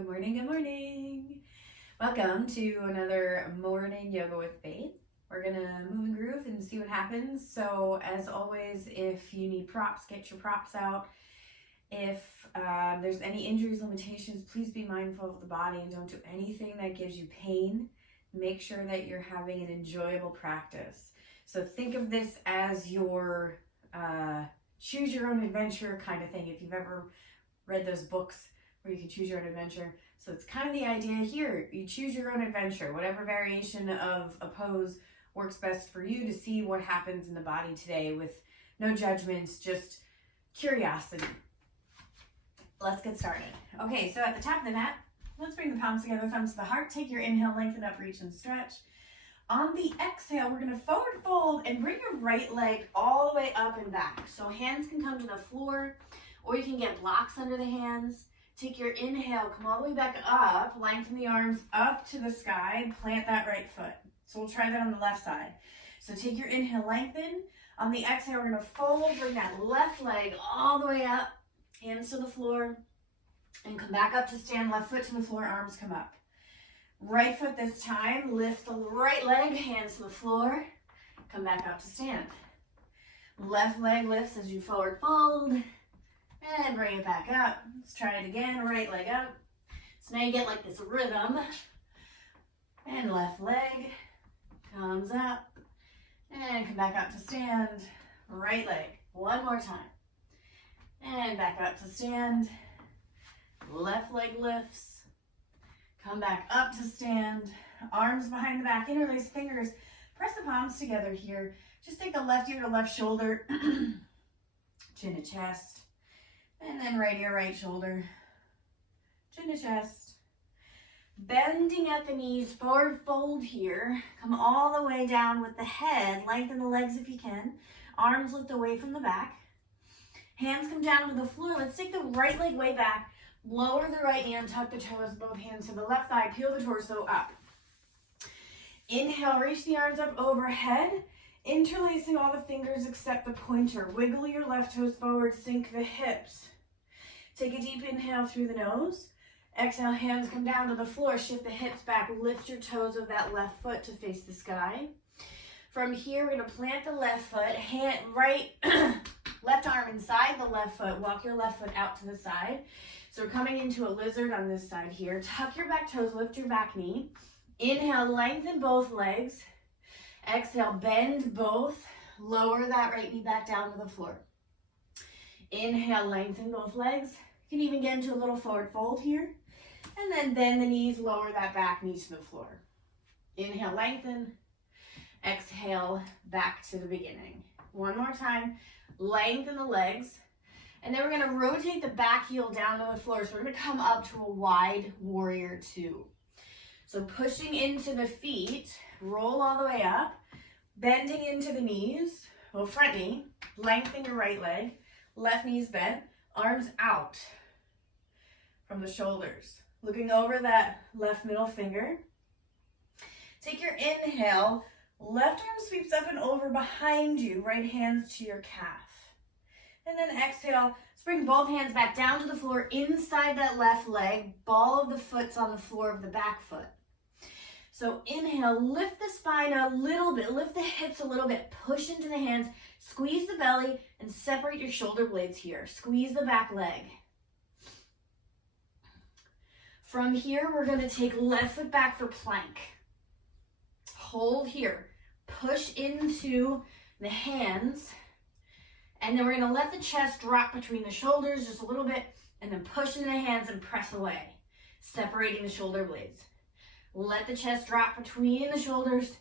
Good morning, good morning. Welcome to another morning yoga with Faith. We're gonna move and groove and see what happens. So as always, if you need props, get your props out. If there's any injuries, limitations, please be mindful of the body and don't do anything that gives you pain. Make sure that you're having an enjoyable practice. So think of this as your choose your own adventure kind of thing. If you've ever read those books where you can choose your own adventure. So it's kind of the idea here. You choose your own adventure, whatever variation of a pose works best for you to see what happens in the body today with no judgments, just curiosity. Let's get started. Okay, so at the top of the mat, let's bring the palms together, thumbs to the heart. Take your inhale, lengthen up, reach and stretch. On the exhale, we're gonna forward fold and bring your right leg all the way up and back. So hands can come to the floor, or you can get blocks under the hands. Take your inhale, come all the way back up, lengthen the arms up to the sky, plant that right foot. So we'll try that on the left side. So take your inhale, lengthen. On the exhale, we're gonna fold, bring that left leg all the way up, hands to the floor, and come back up to stand, left foot to the floor, arms come up. Right foot this time, lift the right leg, hands to the floor, come back up to stand. Left leg lifts as you forward fold, and bring it back up. Let's try it again, right leg up. So now you get like this rhythm. And left leg comes up, and come back up to stand. Right leg, one more time. And back up to stand. Left leg lifts. Come back up to stand. Arms behind the back, interlace fingers. Press the palms together here. Just take the left ear to left shoulder. Chin to chest. And then right ear, right shoulder. Chin to chest. Bending at the knees, forward fold here. Come all the way down with the head. Lengthen the legs if you can. Arms lift away from the back. Hands come down to the floor. Let's take the right leg way back. Lower the right hand, tuck the toes, both hands to the left thigh, peel the torso up. Inhale, reach the arms up overhead, interlacing all the fingers except the pointer. Wiggle your left toes forward, sink the hips. Take a deep inhale through the nose. Exhale, hands come down to the floor, shift the hips back, lift your toes of that left foot to face the sky. From here, we're gonna plant the left foot, left arm inside the left foot, walk your left foot out to the side. So we're coming into a lizard on this side here. Tuck your back toes, lift your back knee. Inhale, lengthen both legs. Exhale, bend both. Lower that right knee back down to the floor. Inhale, lengthen both legs. You can even get into a little forward fold here. And then bend the knees, lower that back knee to the floor. Inhale, lengthen. Exhale, back to the beginning. One more time, lengthen the legs. And then we're gonna rotate the back heel down to the floor. So we're gonna come up to a wide warrior two. So pushing into the feet, roll all the way up, bending into the knees, well, front knee, lengthen your right leg, left knee's bent, arms out from the shoulders. Looking over that left middle finger. Take your inhale, left arm sweeps up and over behind you, right hands to your calf. And then exhale, let's bring both hands back down to the floor inside that left leg. Ball of the foot's on the floor of the back foot. So inhale, lift the spine a little bit, lift the hips a little bit, push into the hands, squeeze the belly, and separate your shoulder blades here. Squeeze the back leg. From here, we're gonna take left foot back for plank. Hold here, push into the hands, and then we're gonna let the chest drop between the shoulders just a little bit, and then push into the hands and press away, separating the shoulder blades. Let the chest drop between the shoulders,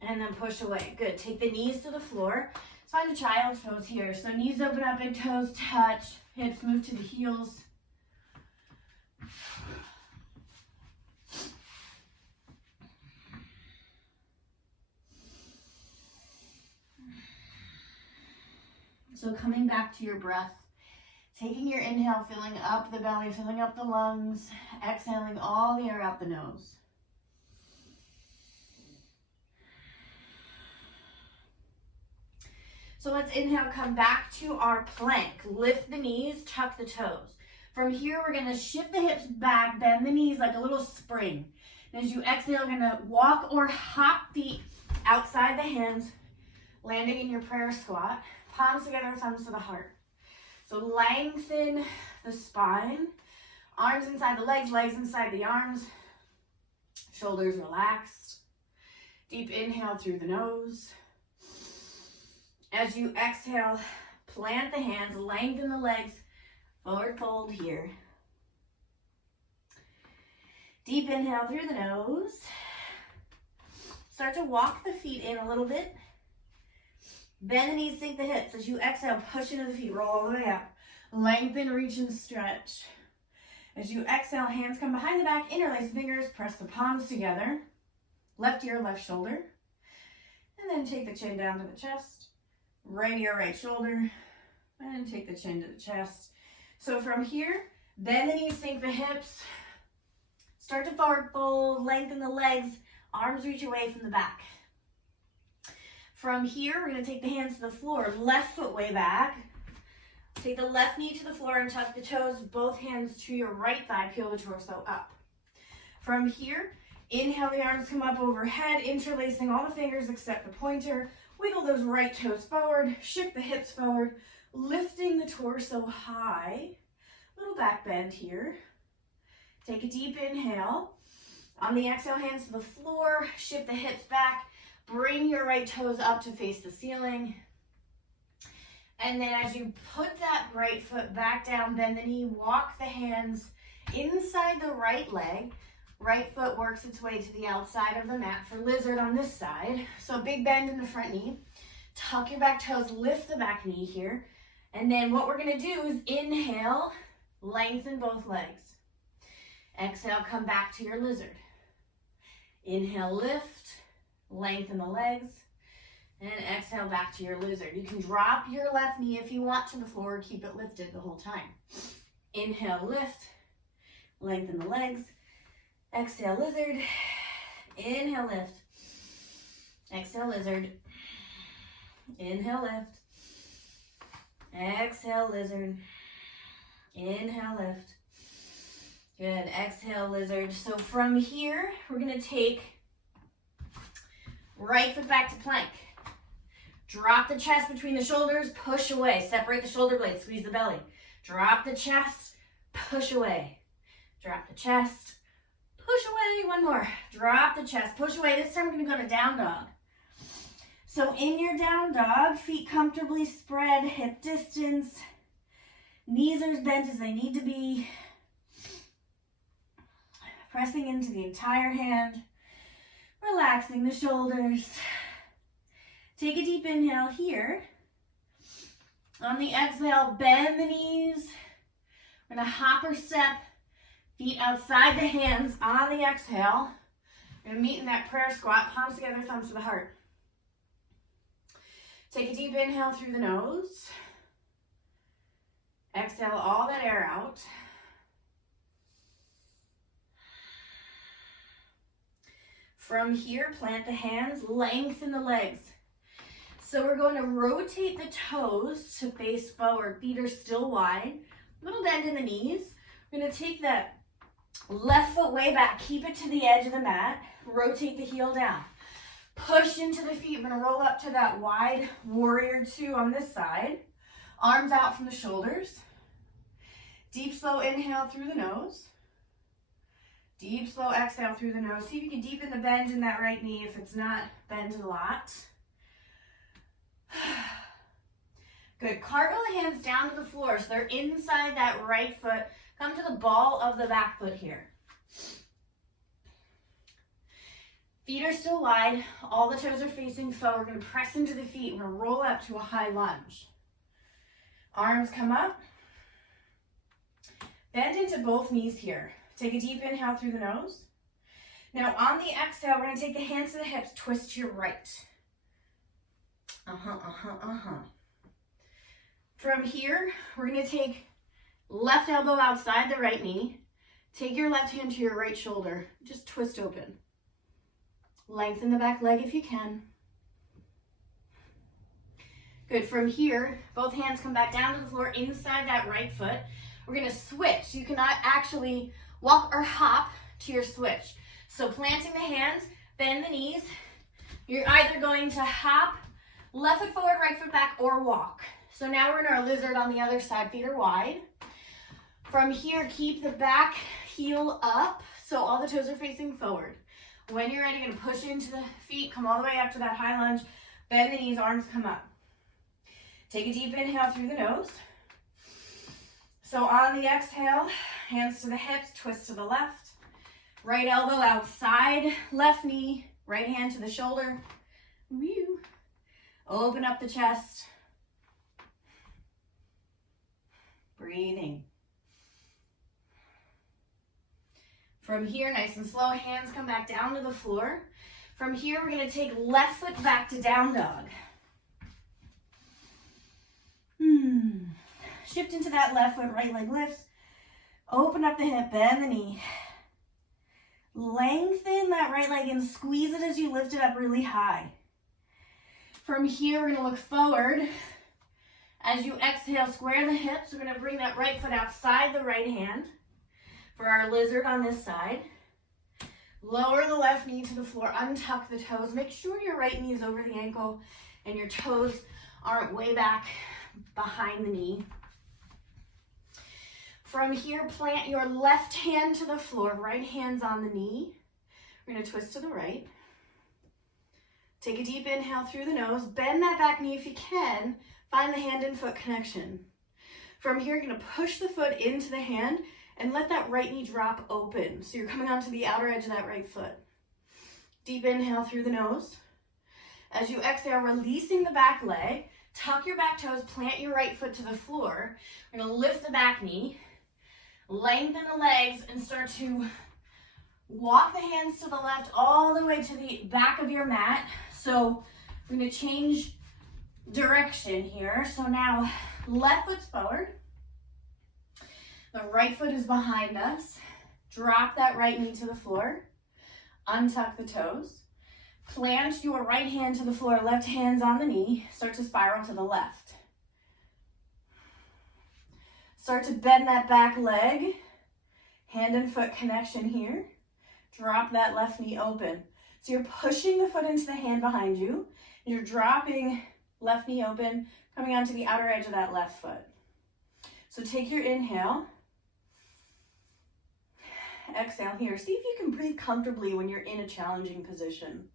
and then push away. Good, take the knees to the floor. Let's find a child's pose here. So knees open up, big toes touch, hips move to the heels. So coming back to your breath, taking your inhale, filling up the belly, filling up the lungs, exhaling all the air out the nose. So let's inhale, come back to our plank. Lift the knees, tuck the toes. From here, we're gonna shift the hips back, bend the knees like a little spring. And as you exhale, you're gonna walk or hop feet outside the hands, landing in your prayer squat. Palms together, thumbs to the heart. So lengthen the spine, arms inside the legs inside the arms, shoulders relaxed. Deep inhale through the nose. As you exhale, plant the hands, lengthen the legs, forward fold here. Deep inhale through the nose. Start to walk the feet in a little bit. Bend the knees, sink the hips. As you exhale, push into the feet, roll all the way up. Lengthen, reach, and stretch. As you exhale, hands come behind the back, interlace fingers, press the palms together. Left ear, left shoulder. And then take the chin down to the chest. Right ear, right shoulder. And take the chin to the chest. So from here, bend the knees, sink the hips. Start to forward fold, lengthen the legs, arms reach away from the back. From here, we're gonna take the hands to the floor, left foot way back. Take the left knee to the floor and tuck the toes, both hands to your right thigh, peel the torso up. From here, inhale, the arms come up overhead, interlacing all the fingers except the pointer. Wiggle those right toes forward, shift the hips forward, lifting the torso high. Little back bend here. Take a deep inhale. On the exhale, hands to the floor, shift the hips back, bring your right toes up to face the ceiling. And then as you put that right foot back down, bend the knee, walk the hands inside the right leg. Right foot works its way to the outside of the mat for lizard on this side. So big bend in the front knee. Tuck your back toes, lift the back knee here. And then what we're gonna do is inhale, lengthen both legs. Exhale, come back to your lizard. Inhale, lift, lengthen the legs. And exhale back to your lizard. You can drop your left knee if you want to the floor, keep it lifted the whole time. Inhale, lift, lengthen the legs. Exhale, lizard. Inhale, lift. Exhale, lizard. Inhale, lift. Exhale, lizard. Inhale, lift. Good, exhale, lizard. So from here, we're gonna take right foot back to plank. Drop the chest between the shoulders, push away. Separate the shoulder blades, squeeze the belly. Drop the chest, push away. Drop the chest, push away. One more. Drop the chest, push away. This time we're gonna go to down dog. So in your down dog, feet comfortably spread, hip distance. Knees are as bent as they need to be. Pressing into the entire hand. Relaxing the shoulders. Take a deep inhale here. On the exhale, bend the knees. We're gonna hop or step, feet outside the hands on the exhale. We're gonna meet in that prayer squat, palms together, thumbs to the heart. Take a deep inhale through the nose. Exhale all that air out. From here, plant the hands, lengthen the legs. So we're going to rotate the toes to face forward. Feet are still wide. Little bend in the knees. We're going to take that left foot way back. Keep it to the edge of the mat. Rotate the heel down. Push into the feet. We're going to roll up to that wide warrior two on this side. Arms out from the shoulders. Deep, slow inhale through the nose. Deep, slow exhale through the nose. See if you can deepen the bend in that right knee if it's not bent a lot. Good. Cartwheel the hands down to the floor so they're inside that right foot. Come to the ball of the back foot here. Feet are still wide. All the toes are facing forward. We're going to press into the feet. We're going to roll up to a high lunge. Arms come up. Bend into both knees here. Take a deep inhale through the nose. Now on the exhale, we're going to take the hands to the hips, twist to your right. From here, we're going to take left elbow outside the right knee. Take your left hand to your right shoulder. Just twist open. Lengthen the back leg if you can. Good. From here, both hands come back down to the floor inside that right foot. we're gonna switch. You cannot actually walk or hop to your switch. So planting the hands, bend the knees. You're either going to hop, left foot forward, right foot back, or walk. So now we're in our lizard on the other side, feet are wide. From here, keep the back heel up, so all the toes are facing forward. When you're ready, you're gonna push into the feet, come all the way up to that high lunge, bend the knees, arms come up. Take a deep inhale through the nose. So on the exhale, hands to the hips, twist to the left. Right elbow outside, left knee, right hand to the shoulder. Woo. Open up the chest. Breathing. From here, nice and slow, hands come back down to the floor. From here, we're gonna take left foot back to down dog. Shift into that left foot, right leg lifts. Open up the hip, bend the knee. Lengthen that right leg and squeeze it as you lift it up really high. From here, we're gonna look forward. As you exhale, square the hips. We're gonna bring that right foot outside the right hand for our lizard on this side. Lower the left knee to the floor, untuck the toes. Make sure your right knee is over the ankle and your toes aren't way back behind the knee. From here, plant your left hand to the floor, right hand's on the knee. We're gonna twist to the right. Take a deep inhale through the nose, bend that back knee if you can, find the hand and foot connection. From here, you're gonna push the foot into the hand and let that right knee drop open. So you're coming onto the outer edge of that right foot. Deep inhale through the nose. As you exhale, releasing the back leg, tuck your back toes, plant your right foot to the floor. We're gonna lift the back knee, lengthen the legs, and start to walk the hands to the left all the way to the back of your mat. So we're gonna change direction here. So now left foot's forward. The right foot is behind us. Drop that right knee to the floor. Untuck the toes. Plant your right hand to the floor, left hand's on the knee. Start to spiral to the left. Start to bend that back leg. Hand and foot connection here. Drop that left knee open. So you're pushing the foot into the hand behind you. And you're dropping left knee open, coming onto the outer edge of that left foot. So take your inhale. Exhale here. See if you can breathe comfortably when you're in a challenging position.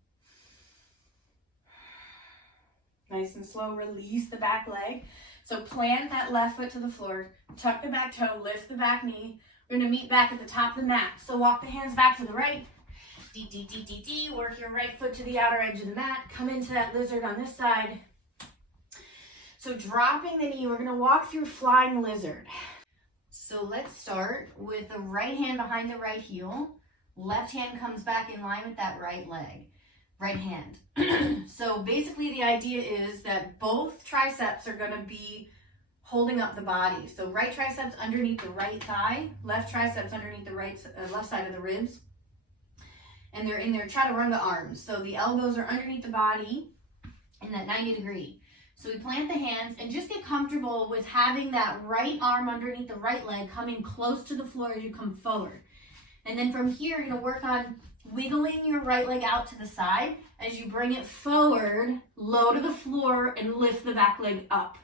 Nice and slow, release the back leg. So plant that left foot to the floor, tuck the back toe, lift the back knee. We're gonna meet back at the top of the mat. So walk the hands back to the right. D, D, D, D, D. Work your right foot to the outer edge of the mat. Come into that lizard on this side. So dropping the knee, we're gonna walk through flying lizard. So let's start with the right hand behind the right heel. Left hand comes back in line with that right leg, right hand. So basically the idea is that both triceps are gonna be holding up the body. So right triceps underneath the right thigh, left triceps underneath the left side of the ribs. And they're in there chaturanga arms. So the elbows are underneath the body in that 90 degree. So we plant the hands and just get comfortable with having that right arm underneath the right leg coming close to the floor as you come forward. And then from here, you're gonna work on wiggling your right leg out to the side as you bring it forward, low to the floor, and lift the back leg up.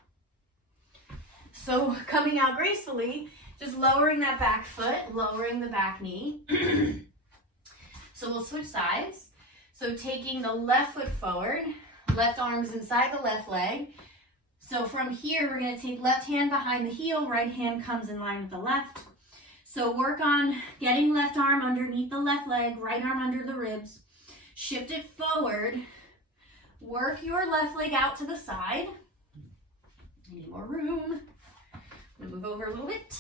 So coming out gracefully, just lowering that back foot, lowering the back knee. So we'll switch sides. So taking the left foot forward, left arm's inside the left leg. So from here, we're gonna take left hand behind the heel, right hand comes in line with the left. So work on getting left arm underneath the left leg, right arm under the ribs. Shift it forward. Work your left leg out to the side. I need more room. I'm gonna move over a little bit.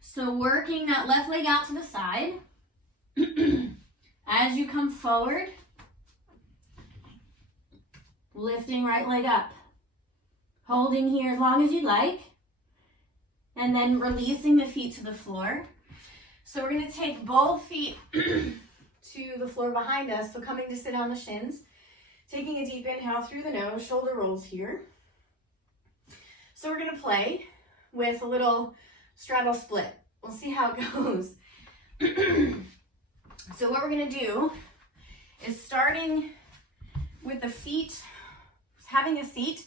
So working that left leg out to the side. As you come forward, lifting right leg up. Holding here as long as you'd like. And then releasing the feet to the floor. So we're going to take both feet to the floor behind us. So coming to sit on the shins. Taking a deep inhale through the nose, shoulder rolls here. So we're going to play with a little straddle split. We'll see how it goes. So what we're gonna do is starting with the feet, having a seat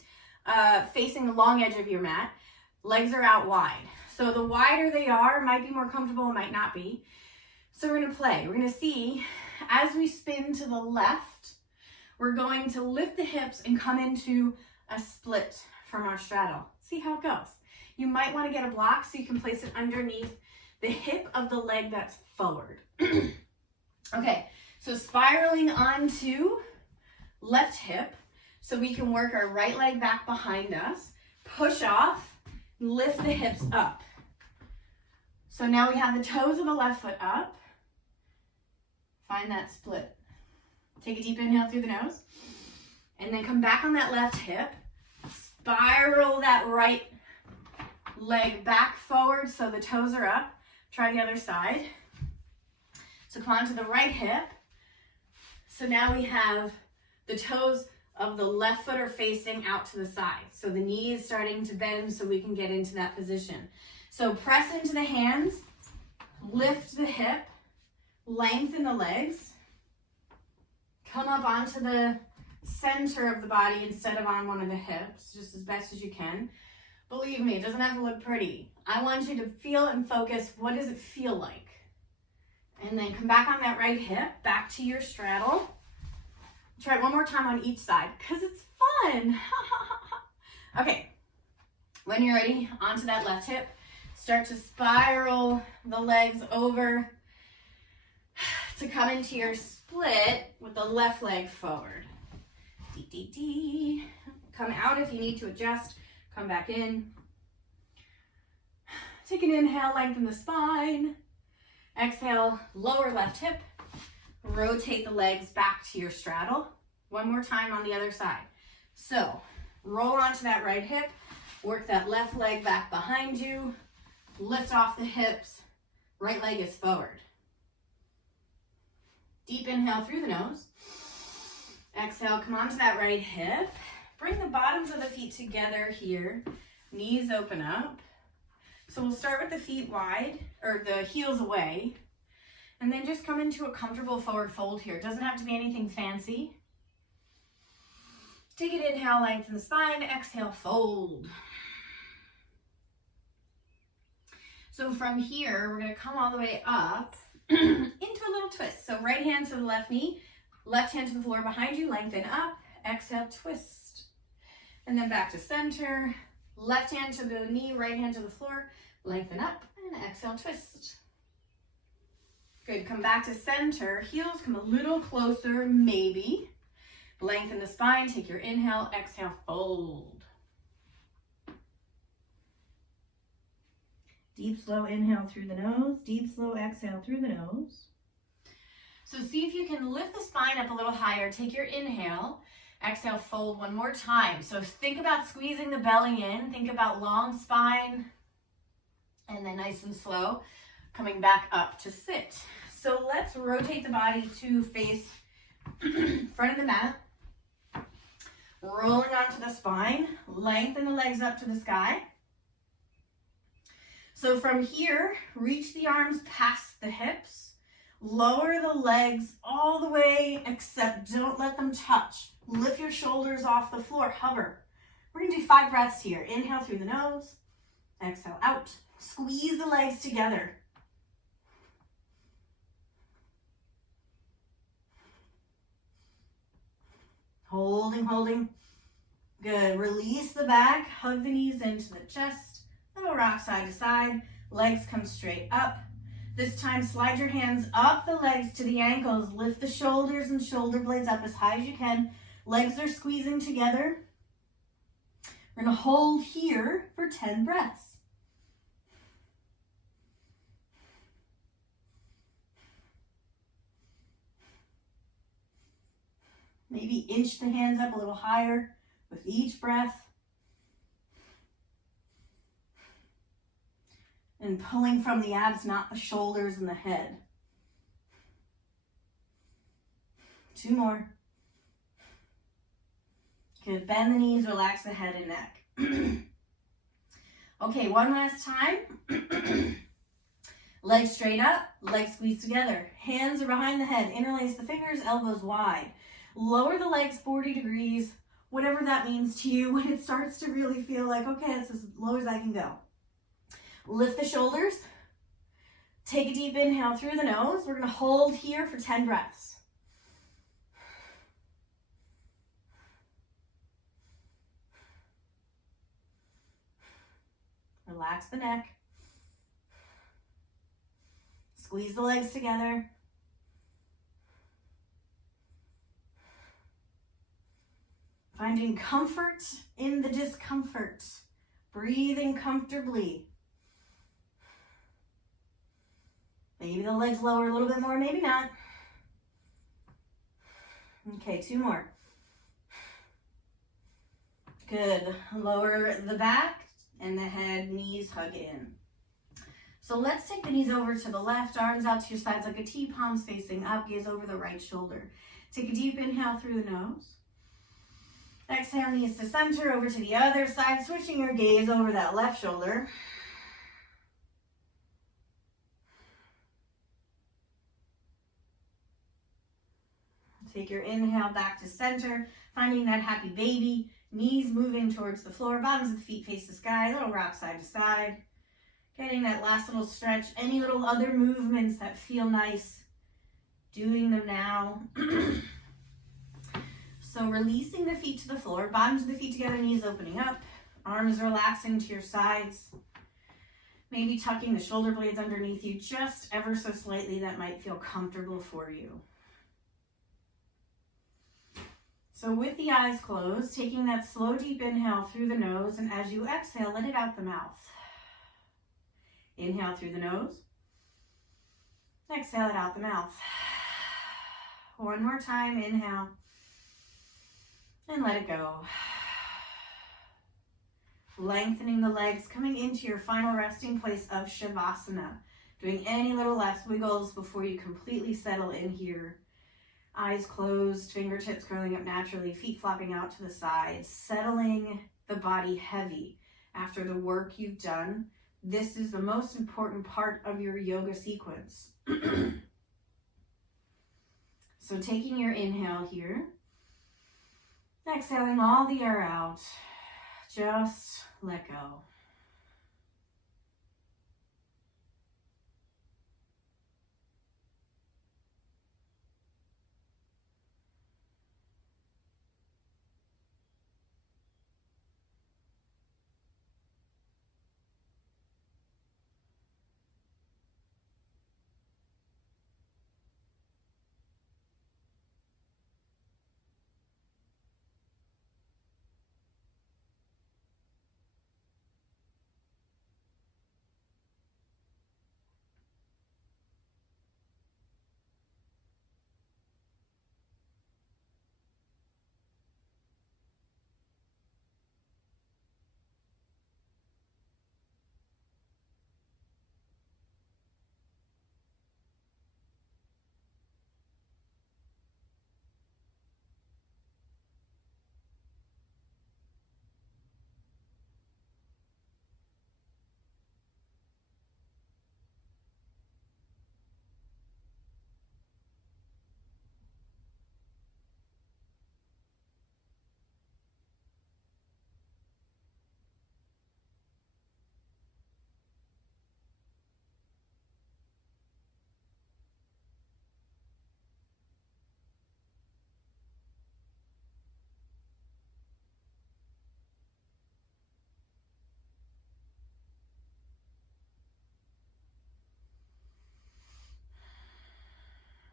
facing the long edge of your mat. Legs are out wide. So the wider they are, might be more comfortable, might not be. So we're gonna play. We're gonna see, as we spin to the left, we're going to lift the hips and come into a split from our straddle. See how it goes. You might wanna get a block so you can place it underneath the hip of the leg that's forward. Okay, so spiraling onto left hip so we can work our right leg back behind us, push off, lift the hips up. So now we have the toes of the left foot up. Find that split. Take a deep inhale through the nose, and then come back on that left hip. Spiral that right leg back forward so the toes are up. Try the other side. So come on to the right hip. So now we have the toes of the left foot are facing out to the side. So the knee is starting to bend so we can get into that position. So press into the hands, lift the hip, lengthen the legs, come up onto the center of the body instead of on one of the hips, just as best as you can. Believe me, it doesn't have to look pretty. I want you to feel and focus, what does it feel like? And then come back on that right hip, back to your straddle. Try it one more time on each side, because it's fun. Okay, when you're ready, onto that left hip. Start to spiral the legs over to come into your split with the left leg forward. Come out if you need to adjust. Come back in. Take an inhale, lengthen the spine. Exhale, lower left hip. Rotate the legs back to your straddle. One more time on the other side. So, roll onto that right hip. Work that left leg back behind you. Lift off the hips. Right leg is forward. Deep inhale through the nose. Exhale, come onto that right hip. Bring the bottoms of the feet together here. Knees open up. So we'll start with the feet wide, or the heels away. And then just come into a comfortable forward fold here. It doesn't have to be anything fancy. Take an inhale, lengthen the spine. Exhale, fold. So from here, we're going to come all the way up into a little twist. So right hand to the left knee, left hand to the floor behind you, lengthen up. Exhale, twist. And then back to center. Left hand to the knee, right hand to the floor, lengthen up, and exhale, twist. Good, come back to center. Heels come a little closer, maybe. Lengthen the spine, take your inhale, exhale, fold. Deep, slow inhale through the nose, deep, slow exhale through the nose. So see if you can lift the spine up a little higher. Take your inhale. Exhale, fold one more time. So think about squeezing the belly in. Think about long spine. And then nice and slow, coming back up to sit. So let's rotate the body to face front of the mat. Rolling onto the spine. Lengthen the legs up to the sky. So from here, reach the arms past the hips. Lower the legs all the way, except don't let them touch. Lift your shoulders off the floor, hover. We're gonna do 5 breaths here. Inhale through the nose, exhale out. Squeeze the legs together. Holding, holding. Good, release the back, hug the knees into the chest. Little rock side to side, legs come straight up. This time, slide your hands up the legs to the ankles. Lift the shoulders and shoulder blades up as high as you can. Legs are squeezing together. We're going to hold here for 10 breaths. Maybe inch the hands up a little higher with each breath. And pulling from the abs, not the shoulders and the head. 2 more. Good, bend the knees, relax the head and neck. Okay, one last time. Legs straight up, legs squeezed together. Hands are behind the head. Interlace the fingers, elbows wide. Lower the legs 40 degrees, whatever that means to you when it starts to really feel like, okay, it's as low as I can go. Lift the shoulders. Take a deep inhale through the nose. We're going to hold here for 10 breaths. Relax the neck. Squeeze the legs together. Finding comfort in the discomfort. Breathing comfortably. Maybe the legs lower a little bit more, maybe not. Okay, 2 more. Good. Lower the back and the head, knees hug in. So let's take the knees over to the left, arms out to your sides like a T, palms facing up, gaze over the right shoulder. Take a deep inhale through the nose. Exhale, knees to center, over to the other side, switching your gaze over that left shoulder. Take your inhale back to center, finding that happy baby, knees moving towards the floor, bottoms of the feet face the sky, little rock side to side. Getting that last little stretch, any little other movements that feel nice, doing them now. So releasing the feet to the floor, bottoms of the feet together, knees opening up, arms relaxing to your sides. Maybe tucking the shoulder blades underneath you just ever so slightly. That might feel comfortable for you. So with the eyes closed, taking that slow deep inhale through the nose, and as you exhale, let it out the mouth. Inhale through the nose. Exhale it out the mouth. One more time, inhale. And let it go. Lengthening the legs, coming into your final resting place of Shavasana. Doing any little last wiggles before you completely settle in here. Eyes closed, fingertips curling up naturally, feet flopping out to the sides, settling the body heavy after the work you've done. This is the most important part of your yoga sequence. So taking your inhale here, exhaling all the air out, just let go.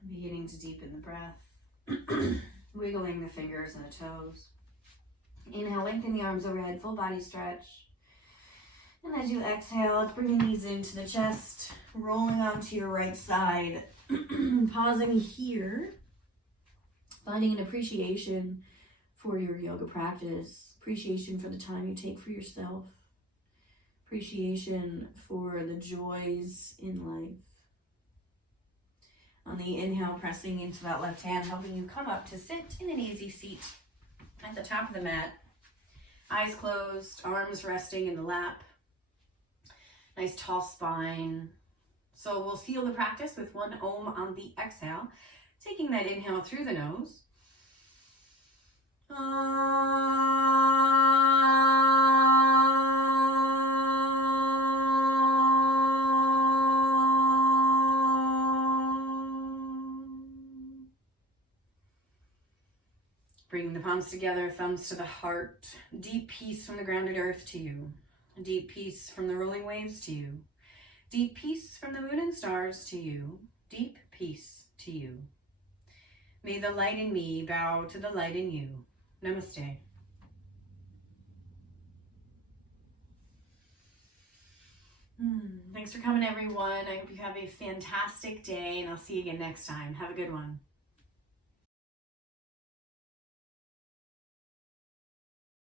Beginning to deepen the breath. Wiggling the fingers and the toes. Inhale, lengthen the arms overhead, full body stretch. And as you exhale, bringing these into the chest, rolling onto your right side. Pausing here. Finding an appreciation for your yoga practice. Appreciation for the time you take for yourself. Appreciation for the joys in life. On the inhale, pressing into that left hand, helping you come up to sit in an easy seat at the top of the mat. Eyes closed, arms resting in the lap. Nice tall spine. So we'll seal the practice with 1 Om on the exhale. Taking that inhale through the nose. Bring the palms together, thumbs to the heart. Deep peace from the grounded earth to you. Deep peace from the rolling waves to you. Deep peace from the moon and stars to you. Deep peace to you. May the light in me bow to the light in you. Namaste. Thanks for coming, everyone. I hope you have a fantastic day, and I'll see you again next time. Have a good one.